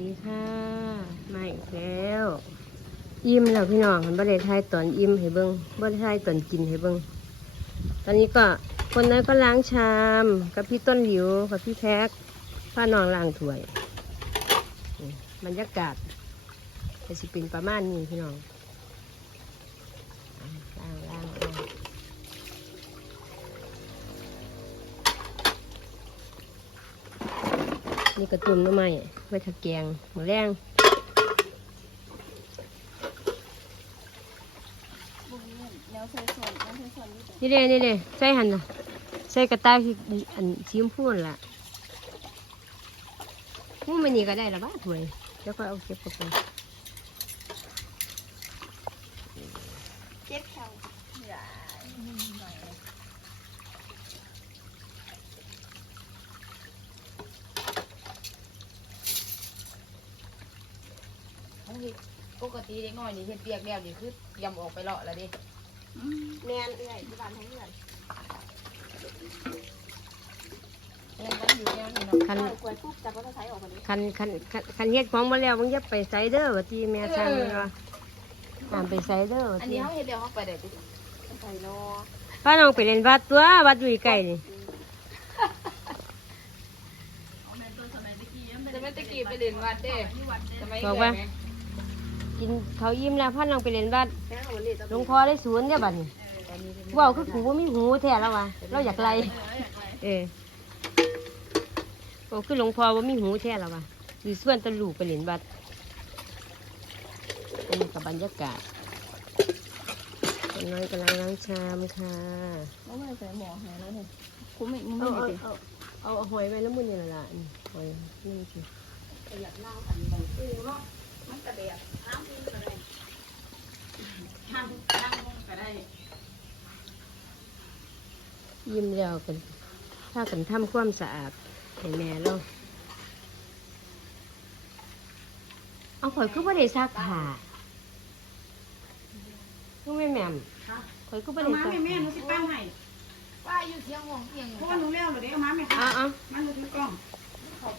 ดีค่ะมาอีกแล้ว อิ่มแล้วพี่น้องมันบ่ไทยตอนอิ่มให้เบิ้งบ่ไทยตอนกินให้เบิ้งตอนนี้ก็คนนั้นก็ล้างชามกับพี่ต้นหลิวกับพี่แท็กผ้าน้องล้างถ้วยบรรยากาศจะสิเป็นประมาณนี้พี่น้อง นี่กระตุ่มน้ำไม้ไว้ถักแกงหมูแรงนี่เด้นี่เด้ใส่หันน่ะใส่กระต่ายที่อันสีชมพูนล่ะมูมันนี่ก็ได้ละบ้าถวยแล้วก็เอาเก็บเข้าไปเจ็บแถว บางทีปกติเด็กน้อยนี่เฮ็ดเปียกแล้วนี่คือยำออกไปเลาะแล้วเดิแมนเอื่อยที่บ้านทั้งเอื่อยเล่นกันอยู่แนวนี้เนาะคันเอากล้วยปุ๊บจับก็จะใช้ออกมาเลยคันคันคันคันเฮ็ดของมาแล้วมึงอย่าไปไซเดอร์ว่าที่แม่สั่งเลยว่าห้ามไปไซเดอร์ว่าอันที่นี้เขาเฮ็ดแล้วเขาไปได้ติใส่นอพาน้องไปเล่นวัดตัววัดอยู่ใกล้นี่จะไม่ตะกี้ไปเล่นวัดเด้จะไม่บอกว่า กินเขาวยิ้มแล้วพาน้องไปเล่นวัดแค่วันนี้จะหลวงพ่อได้สวนเนี่ยบัดนี้เว้าคือกูบ่มีหูแท้แล้ววะเราอยากไล่เออโอ้คือหลวงพ่อบ่มีหูแท้แล้ววะคือส่วนตะลูกไปเล่นวัดอันนี้กับบรรยากาศคนน้อยกำลังล้างชามค่ะไม่ไม่ใส่หมอหายแล้วเนี่ยคุ้มไม่เอาไม่เอาดีเอาเอาเอาหอยไปแล้วมึงนี่ล่ะอืมหอยนี่สิอยากนั่งอันนี้ตู้เนาะ มันกระเดียบน้ำกินกระเดียบทางทางก็ได้ยิ้มแล้วกันถ้ากันทำความสะอาดให้แม่เราเอาข่อยคือบ่ได้ซักผ้าคือแม่แหม่มข่อยคือบ่เอาได้มาซักแม่แม่หนูสิปั้นให้ว่าอยู่เที่ยงห้องเที่ยงเพราะว่าหนูเลี้ยวเลยเด้เอามาแม่เอาเอามันหนูถือกล้องเอา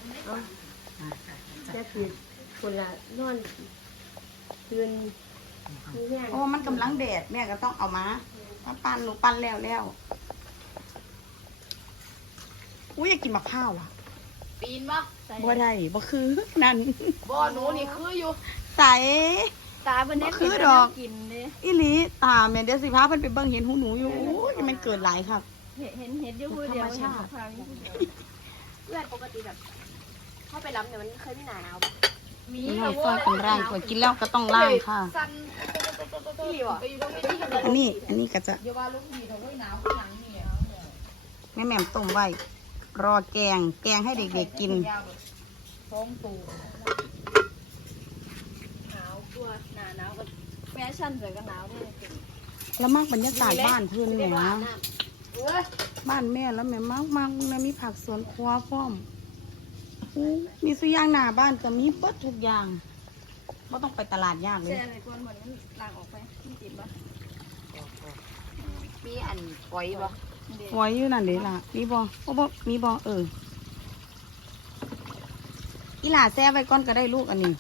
จะปิดคนละนอน คืนคืนแห้งเพราะว่ามันกำลังแดดแม่ก็ต้องเอามาถ้าปั้นหนูปั้นแล้วแล้วอุ้ยอยากกินมะพร้าวอะปีนบ่บ่ได้บ่คือนั่นบ่หนูนี่คืออยู่ใสตาเป็นเน็ตคือดอกกินเลยอีหลีตาแม่เดี๋ยวสิพาเพิ่นไปเบิ่งเห็นหูหนูอยู่โอ้ยมันเกิดหลายครับ เห็นเห็นเห็นอยู่ผู้เดียวธรรมชาติเห็นความอยู่ผู้เดียวเพื่อนปกติแบบเข้าไปรับเนี่ยมันเคยไม่หนาวปะมี นี่ให้ฟ้ากันร่างก่อนกินแล้วก็ต้องล้างค่ะสั่นพี่วะไปอยู่ตรงนี้อันนี้อันนี้ก็จะเดี๋ยวว่าลูกพี่เขาไว้หนาวข้างหลังนี่แม่แหม่มต้มไว้ รอแกง แกงให้เด็กๆกินสองตูหนาวกลัวหนาหนาวกับแฟชั่นสวยก็หนาวด้วยแล้วมากบรรยากาศบ้านเพื่อนแหมเว้ยบ้านแม่แล้วแม่มากมากนะมีผักสวนครัวพร้อม อู้มีสุย่างหน้าบ้านก็มีเปิดทุกอย่างไม่ต้องไปตลาดยากเลย เจ๊อะไรกวนเหมือนมันล้างออกไปไม่ติดปะมีอันปล่อยบ่เด็กไว้อยู่นั่นเด้ล่ะ มีบอโอ้บ่มีบอเออ อีหล่าแซ่ไว้ก่อนก็ได้ลูกอันนี้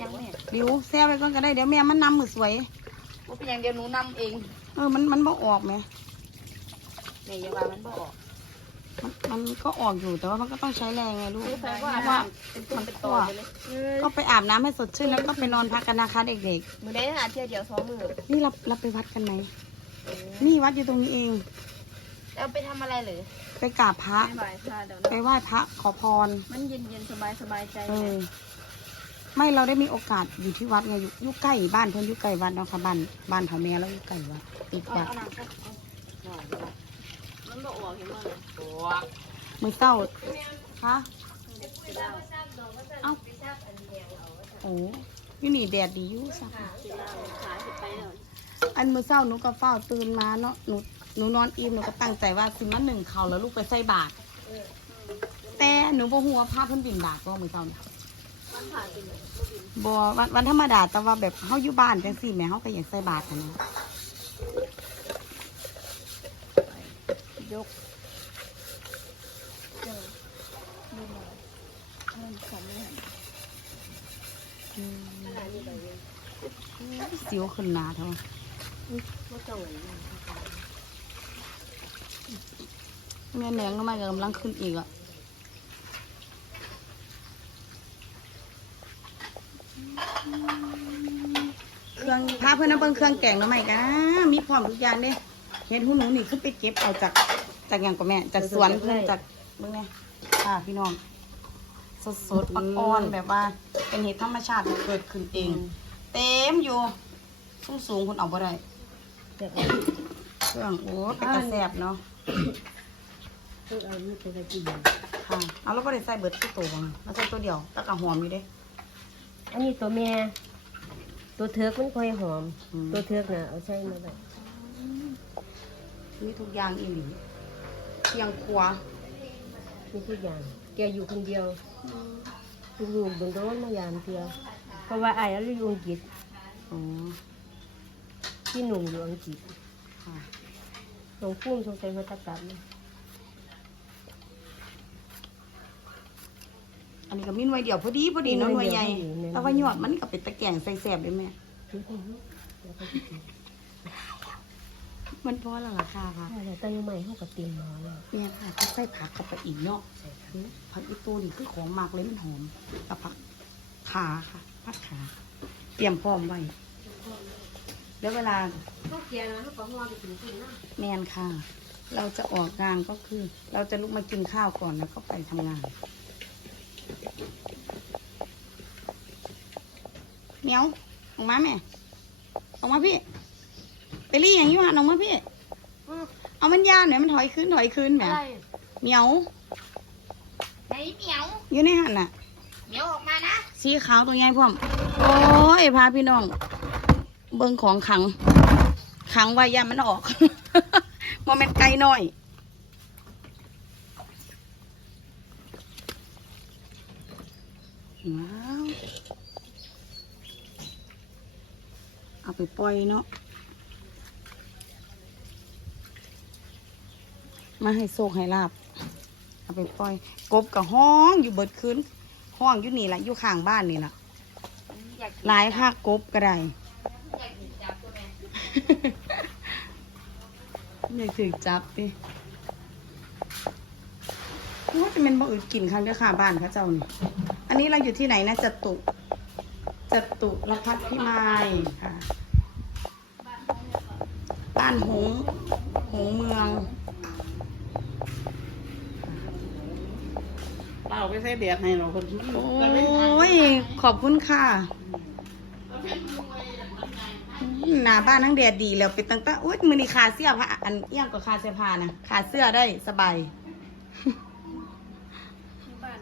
ยังแม่ริวแซ่ไว้ก่อนก็ได้เดี๋ยวแม่มันนำมือสวยว่าเป็นอย่างเดียวหนูนำเอง เออ มันมันบ่ออกไหมแม่อย่าว่ามันบ่ออก มันมันก็ออกอยู่แต่ว่ามันก็ต้องใช้แรงไงลูกแปลว่าเพราะว่าเป็นต้นเป็นตอไปเลยก็ไปอาบน้ำให้สดชื่นแล้วก็ไปนอนพักกันนะคะเด็กมือได้หาเที่ยวเดียวสองมือๆนี่เราเราไปวัดกันไหมนี่วัดอยู่ตรงนี้เองแล้วไปทำอะไรเลยไปกราบพระไม่บ่ายพาเดี๋ยวไปไหว้พระขอพร มันเย็นเย็นสบายสบายใจเออไม่เราได้มีโอกาสอยู่ที่วัดไงอยู่อยู่ใกล้บ้านเพื่อนอยู่ใกล้วัดเนาะค่ะบ้านบ้านเขาแม่แล้วอยู่ใกล้วัดติดเอาวัด มันบอกออกเห็นมั้ยโอ้มือเศร้าคะเอ้าโอ้ยนี่แดดดีอยู่สักขายไปแล้วอันมือเศร้าหนูก็เฝ้าตื่นมาเนาะหนูหนูนอนอิ่มหนูก็ตั้งใจว่าสิมาหนึ่งเขาวแล้วลูกไปใส่บาตรแต่หนูบ่หัวาภาพเพิ่นบินบาตรบ่มือเศร้าเนี่ยมันผ่านไปเลยบ่วันวันธรรมดาแต่ว่าแบบเฮาอยู่บ้านจังซี่แหม่เฮาก็อยากใส่บาตรกันนะ ยกเจอดูหน่อยมันของไม่เห็นอืมสิวขึ้นหนาเท่าบ่ต้องอันนั้นแม่แหนงก็ไม่กำลังขึ้นอีกอะเครื่องพาเพื่อนน้ำเบิ้งเครื่องแกงน้ำใหม่กันมีพร้อมทุกอย่างเด้ เห็ดหูหนูนี่คือไปเก็บเอาจากจากอย่างกับแม่ จากสวนเพื่อนจากเบิ้งไงค่ะพี่น้องสดสดๆอ่อนๆแบบว่า เป็นเห็ดธรรมชาติเกิดขึ้นเอง เต็มอยู่สูงสูงๆคนเอาบ่ได้แต่เอาเครื่องโอ้เป็นกระแสบเนาะเพิ่นเอานี่ไปก็กินค่ะเอาแล้วก็ได้ใส่เบิดทุกตัวบ่แล้วใส่ตัวเดียวแล้วก็หอมอยู่เด้ อันนี้ตัวแม่ตัวเทือกมันค่อยหอมอืมตัวเทือกน่ะเอาใส่มาแบบ มีทุกอย่างอีหลีเพียงครัวมีทุกอย่าง แกอยู่คนเดียวลูกๆโดนๆมายามเทือเพราะว่าอายแล้วอยู่อังกฤษอ๋อที่หนุ่มอยู่อังกฤษค่ะสงฟุ้มสงสัยมาตะกลับนะอันนี้ก็มีหน่วยเดียวพอดีพอดีเนาะหน่วยใหญ่แต่ว่ายอดมันก็เป็นตะแกรงใส่แสบเลยแม่ ถือไปเถอะแล้วก็สิกินมันพอและราคาค่ะถ้าเราตั้งใหม่เขาก็เตรียมหมอแล้วเนี่ยค่ะก็ใส่ผักเข้าไปอีกเนาะผักอีตูนี่คือของมากเลยมันหอมกับผักขาค่ะผักขา เตรียมพร้อมไว้แล้วเวลาเขาเกียร์นะเขาก็ห่อไปถึงกินนะแมนค่ะ เราจะออกงานก็คือ เราจะลุกมากินข้าวก่อนแล้วก็ไปทำงานเหมียวออกมาแม่ออกมาพี่ ไปรีอย่างนี้ว่ะออกมาพี่ เอามันยานหน่อยมันถอยขึ้นถอยขึ้นแหมอะไรเหมียว ไหนเหมียวอยู่ในหันน่ะ เหมียวออกมานะสีขาวตัวใหญ่พร้อม โอ้ยพาพี่น้อง เบิ่งของขัง ขังไว้อย่ามันออก โมเมนต์ไกลหน่อย ว้าว เอาไปปล่อยเนาะ มาให้โซกให้ลาบเอาไปปล่อย กบกับห้องอยู่เบิดคืนห้องอยู่นี่แหละอยู่ข้างบ้านนี่แหละอยากหลายภาคกบก็ได้อยากกินจับตัวแม่อยากถึกจับดิว่าจะเป็นบ่อื่นกินครั้งเดียวค่ะบ้านเขาเจ้านี่ อันนี้เราอยู่ที่ไหนนะจตุจตุรพัฒน์พิมายค่ะ บ้านหงส์หงส์เมือง เราไปใส่แดดให้เราคนโอ้ยขอบคุณค่ะอืมหน้าบ้านทั้งแดดดีแล้วเป็นตั้งแต่อุ้ยมือนี่ขาเสื้อผ้าอันเอี้ยงก็ขาเสื้อผ้านะขาเสื้อได้สบายที่บ้าน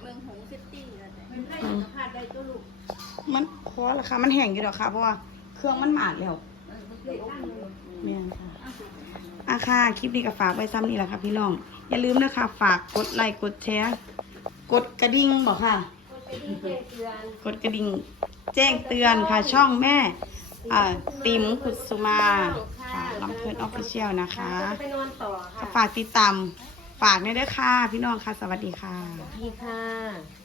เมืองหงส์ซิตี้นั่นแหละอืมพลาดได้ตัวลูกมันพอละค่ะมันแห้งอยู่ดอกค่ะเพราะว่าเครื่องมันหมาดแล้วเนี่ยค่ะอาค่ะคลิปนี้ก็ฝากไว้ซ้ำนี่แหละค่ะพี่น้อง อย่าลืมนะคะ ฝากกดไลค์กดแชร์ กดกระดิ่งบอกค่ะ กดกระดิ่งแจ้งเตือนค่ะ ช่องแม่อ่าติมกุสุมาค่ะลำเพลินออฟฟิเชียลนะคะไปนอนต่อก็ค่ะฝากติดตามฝากในเด้อค่ะ พี่น้องค่ะ สวัสดีค่ะ ดีค่ะ